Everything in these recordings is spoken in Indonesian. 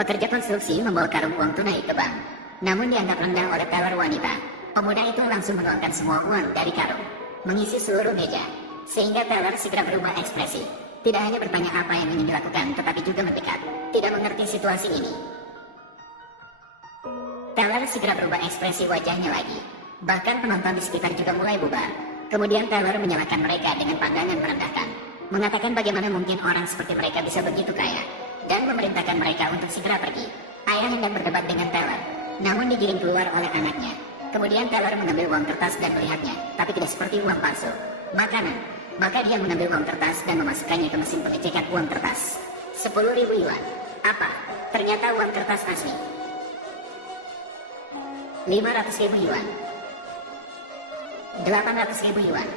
Pekerja konstruksi membawa karung uang tunai ke bank. Namun dianggap rendah oleh teller wanita. Pemuda itu langsung menuangkan semua uang dari karung, mengisi seluruh meja, sehingga teller segera berubah ekspresi. Tidak hanya bertanya apa yang ingin dilakukan, tetapi juga mendekat. Tidak mengerti situasi ini. Teller segera berubah ekspresi wajahnya lagi. Bahkan penonton di sekitar juga mulai bubar. Kemudian teller menyalahkan mereka dengan pandangan merendahkan. Mengatakan bagaimana mungkin orang seperti mereka bisa begitu kaya. Dan memerintahkan mereka untuk segera pergi. Ayah hendak berdebat dengan teller, namun digiring keluar oleh anaknya. Kemudian teller mengambil uang kertas dan melihatnya, tapi tidak seperti uang palsu. Makanan. Maka dia mengambil uang kertas dan memasukkannya ke mesin pengecekan uang kertas. 10.000 yuan. Apa? Ternyata uang kertas asli. 500.000 yuan. 800.000 yuan.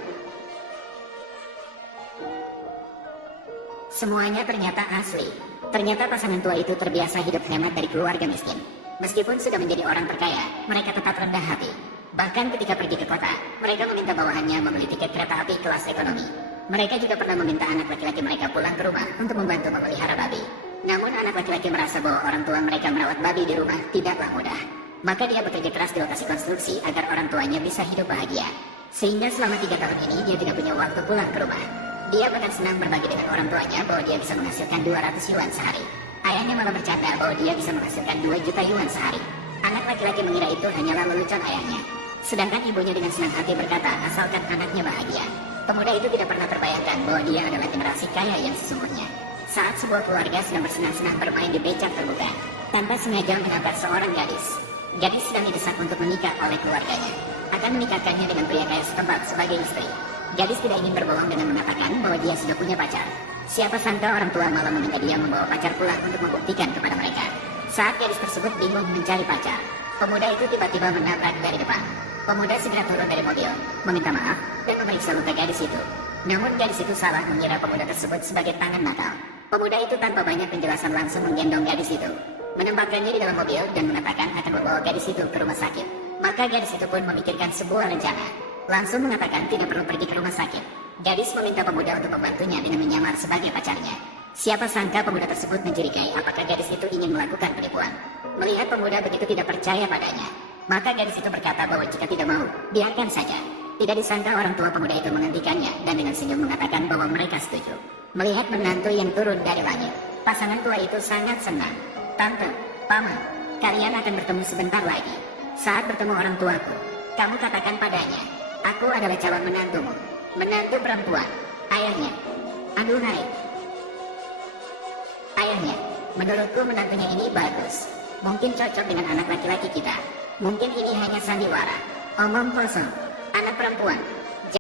Semuanya ternyata asli. Ternyata pasangan tua itu terbiasa hidup hemat dari keluarga miskin. Meskipun sudah menjadi orang terkaya, mereka tetap rendah hati. Bahkan ketika pergi ke kota, mereka meminta bawahannya membeli tiket kereta api kelas ekonomi. Mereka juga pernah meminta anak laki-laki mereka pulang ke rumah untuk membantu memelihara babi. Namun anak laki-laki merasa bahwa orang tua mereka merawat babi di rumah tidaklah mudah. Maka dia bekerja keras di lokasi konstruksi agar orang tuanya bisa hidup bahagia. Sehingga selama 3 tahun ini dia tidak punya waktu pulang ke rumah. Dia bahkan senang berbagi dengan orang tuanya bahwa dia bisa menghasilkan 200 yuan sehari. Ayahnya malah bercanda bahwa dia bisa menghasilkan 2 juta yuan sehari. Anak laki-laki mengira itu hanyalah lelucon ayahnya. Sedangkan ibunya dengan senang hati berkata asalkan anaknya bahagia. Pemuda itu tidak pernah terbayangkan bahwa dia adalah generasi kaya yang sesungguhnya. Saat sebuah keluarga sedang bersenang-senang bermain di becak terbuka, tanpa sengaja menabrak seorang gadis. Gadis sedang didesak untuk menikah oleh keluarganya. Akan menikahkannya dengan pria kaya setempat sebagai istri. Gadis tidak ingin berbohong dengan mengatakan bahwa dia sudah punya pacar. Siapa sangka orang tua malah meminta dia membawa pacar pulang untuk membuktikan kepada mereka. Saat gadis tersebut bingung mencari pacar, pemuda itu tiba-tiba menabrak dari depan. Pemuda segera turun dari mobil, meminta maaf, dan memeriksa luka gadis itu. Namun gadis itu salah mengira pemuda tersebut sebagai tangan Natal. Pemuda itu tanpa banyak penjelasan langsung menggendong gadis itu, menempatkannya di dalam mobil dan mengatakan akan membawa gadis itu ke rumah sakit. Maka gadis itu pun memikirkan sebuah rencana. Langsung mengatakan tidak perlu pergi ke rumah sakit. Gadis meminta pemuda untuk membantunya dengan menyamar sebagai pacarnya. Siapa sangka pemuda tersebut mencurigai apakah gadis itu ingin melakukan penipuan. Melihat pemuda begitu tidak percaya padanya, maka gadis itu berkata bahwa jika tidak mau, biarkan saja. Tidak disangka orang tua pemuda itu menghentikannya dan dengan senyum mengatakan bahwa mereka setuju. Melihat menantu yang turun dari langit, pasangan tua itu sangat senang. Tante, paman, kalian akan bertemu sebentar lagi. Saat bertemu orang tuaku, kamu katakan padanya, aku adalah calon menantumu. Menantu perempuan. Ayahnya. Aduhai. Ayahnya. Menurutku menantunya ini bagus. Mungkin cocok dengan anak laki-laki kita. Mungkin ini hanya sandiwara. Omong kosong. Anak perempuan.